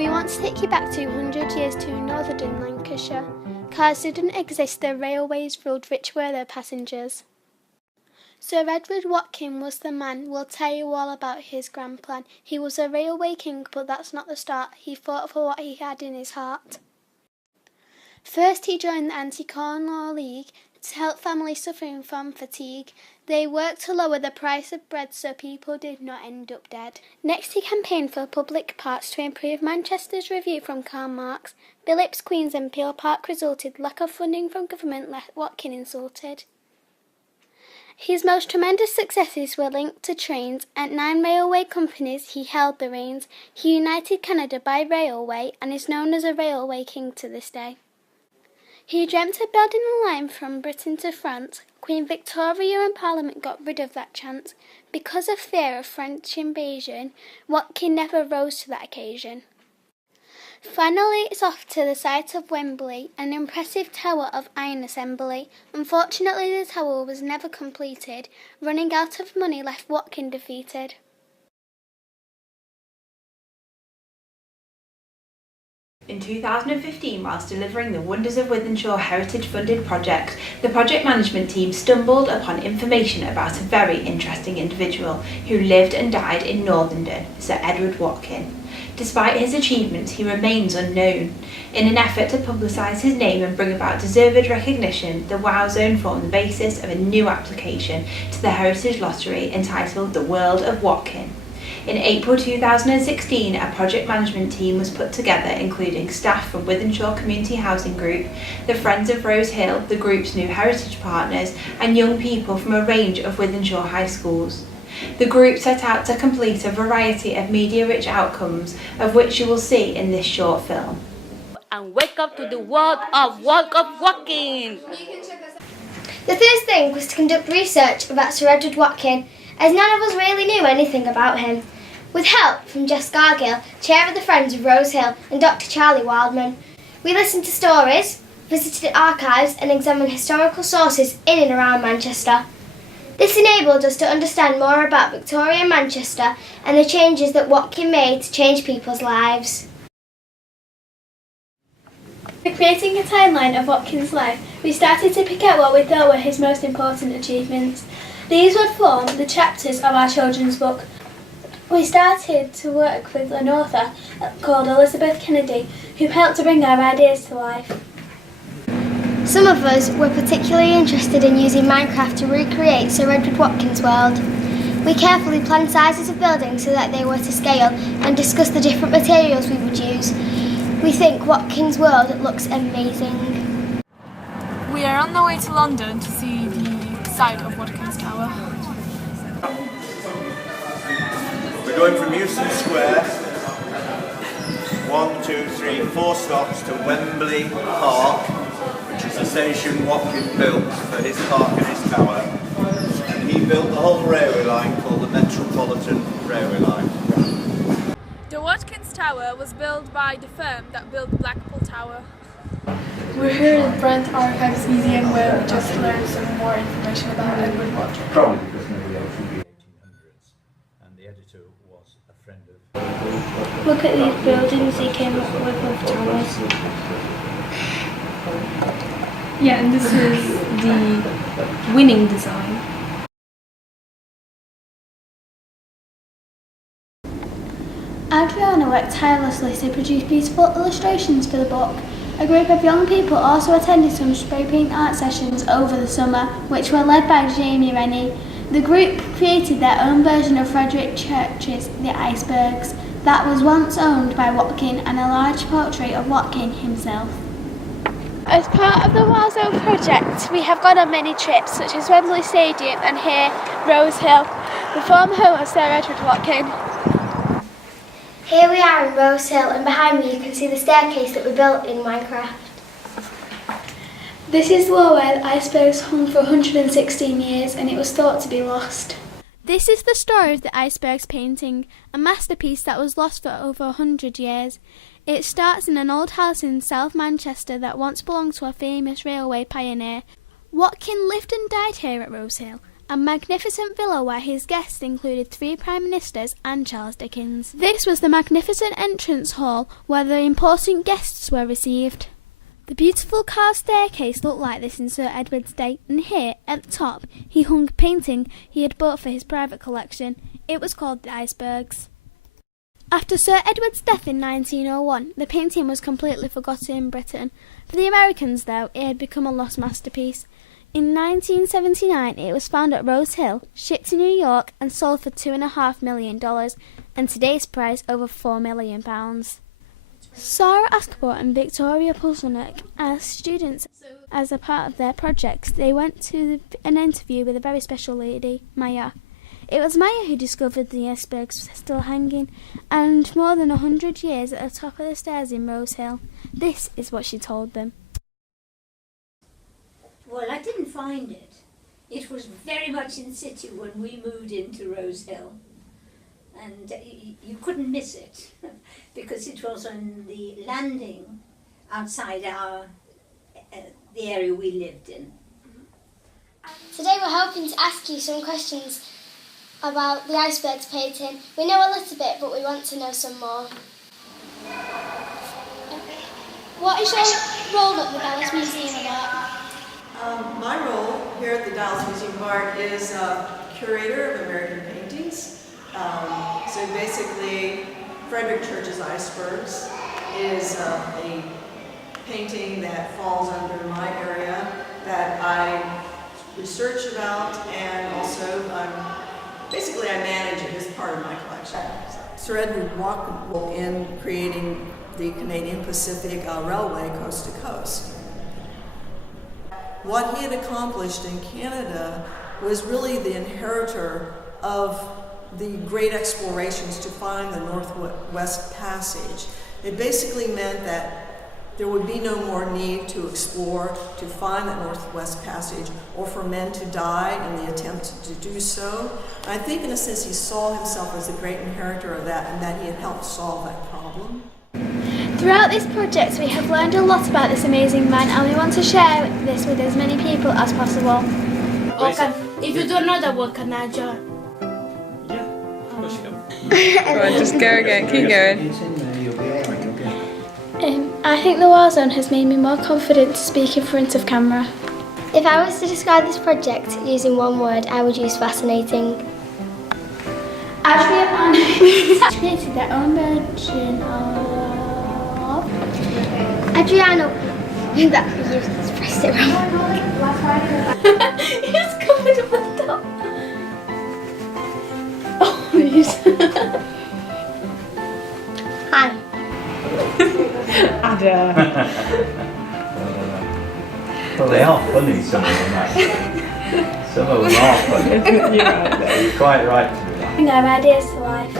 We want to take you back 200 years to northern Lancashire. Cars didn't exist, the railways ruled rich were their passengers. Sir Edward Watkin was the man. We'll tell you all about his grand plan. He was a railway king, but that's not the start. He fought for what he had in his heart. First he joined the Anti-Corn League to help families suffering from fatigue. They worked to lower the price of bread so people did not end up dead. Next he campaigned for public parks to improve Manchester's review from Karl Marx. Phillips, Queen's and Peel Park resulted. Lack of funding from government left Watkin insulted. His most tremendous successes were linked to trains. At 9 railway companies he held the reins. He united Canada by railway and is known as a railway king to this day. He dreamt of building a line from Britain to France. Queen Victoria and Parliament got rid of that chance. Because of fear of French invasion, Watkin never rose to that occasion. Finally it's off to the site of Wembley, an impressive tower of iron assembly. Unfortunately the tower was never completed. Running out of money left Watkin defeated. In 2015, whilst delivering the Wonders of Wythenshawe heritage-funded project, the project management team stumbled upon information about a very interesting individual who lived and died in Northern, Sir Edward Watkin. Despite his achievements, he remains unknown. In an effort to publicise his name and bring about deserved recognition, the WOW Zone formed the basis of a new application to the Heritage Lottery entitled the World of Watkin. In April 2016, a project management team was put together including staff from Wythenshawe Community Housing Group, the Friends of Rose Hill, the group's new heritage partners, and young people from a range of Wythenshawe high schools. The group set out to complete a variety of media-rich outcomes, of which you will see in this short film. And wake up to the world of Watkin! The first thing was to conduct research about Sir Edward Watkin, as none of us really knew anything about him. With help from Jess Gargill, chair of the Friends of Rose Hill, and Dr. Charlie Wildman, we listened to stories, visited archives and examined historical sources in and around Manchester. This enabled us to understand more about Victorian Manchester and the changes that Watkin made to change people's lives. For creating a timeline of Watkin's life, we started to pick out what we thought were his most important achievements. These would form the chapters of our children's book. We started to work with an author called Elizabeth Kennedy, who helped to bring our ideas to life. Some of us were particularly interested in using Minecraft to recreate Sir Edward Watkin's world. We carefully planned sizes of buildings so that they were to scale and discussed the different materials we would use. We think Watkin's world looks amazing. We are on the way to London to see the site of Watkin's Tower. We're going from Euston Square, 1, 2, 3, 4 stops to Wembley Park, which is the station Watkin built for his park and his tower. And he built the whole railway line called the Metropolitan Railway Line. The Watkin's Tower was built by the firm that built Blackpool Tower. We're here at the Brent Archives Museum where we just learned some more information about Edward Watkin. Probably because maybe they were from the 1800s, and the editor was a friend of... Look at these buildings he came up with towers. Yeah, and this is the winning design. Adriana worked tirelessly to produce beautiful illustrations for the book. A group of young people also attended some spray paint art sessions over the summer, which were led by Jamie Rennie. The group created their own version of Frederick Church's The Icebergs, that was once owned by Watkin, and a large portrait of Watkin himself. As part of the WOW Zone project, we have gone on many trips, such as Wembley Stadium and here, Rose Hill, the former home of Sir Edward Watkin. Here we are in Rose Hill, and behind me you can see the staircase that we built in Minecraft. This is the wall where the icebergs hung for 116 years and it was thought to be lost. This is the story of the icebergs painting, a masterpiece that was lost for over 100 years. It starts in an old house in South Manchester that once belonged to a famous railway pioneer. Watkin lived and died here at Rose Hill, a magnificent villa where his guests included 3 Prime Ministers and Charles Dickens. This was the magnificent entrance hall where the important guests were received. The beautiful carved staircase looked like this in Sir Edward's day, and here, at the top, he hung a painting he had bought for his private collection. It was called The Icebergs. After Sir Edward's death in 1901, the painting was completely forgotten in Britain. For the Americans, though, it had become a lost masterpiece. In 1979, it was found at Rose Hill, shipped to New York, and sold for $2.5 million, and today's price over £4 million. Sarah Askeport and Victoria Puzelnik, as students, as a part of their projects, they went to an interview with a very special lady, Maya. It was Maya who discovered the icebergs still hanging, and more than 100 years at the top of the stairs in Rose Hill. This is what she told them. Well, I didn't find it. It was very much in situ when we moved into Rose Hill. And you couldn't miss it because it was on the landing outside the area we lived in. Today we're hoping to ask you some questions about the icebergs painting. We know a little bit, but we want to know some more. What is your role at the Dallas Museum of Art? My role here at the Dallas Museum of Art is curator of American paintings. So basically, Frederick Church's Icebergs is a painting that falls under my area that I research about, and also basically I manage it as part of my collection. Sir Edward Watkin in creating the Canadian Pacific Railway coast to coast. What he had accomplished in Canada was really the inheritor of the great explorations to find the Northwest Passage. It basically meant that there would be no more need to explore, to find the Northwest Passage, or for men to die in the attempt to do so. And I think in a sense he saw himself as the great inheritor of that, and that he had helped solve that problem. Throughout this project, we have learned a lot about this amazing man, and we want to share this with as many people as possible. If you don't know the word, can I join? Go on, just go again, keep going. I think the war zone has made me more confident to speak in front of camera. If I was to describe this project using one word, I would use fascinating. Adrian created their own version of Adriano. That you expressed it wrong. It's covered on top. Oh, yes. Hi. Well, they are funny, some of them actually. Some of them are funny. You're quite right to do that. Bring our ideas to life.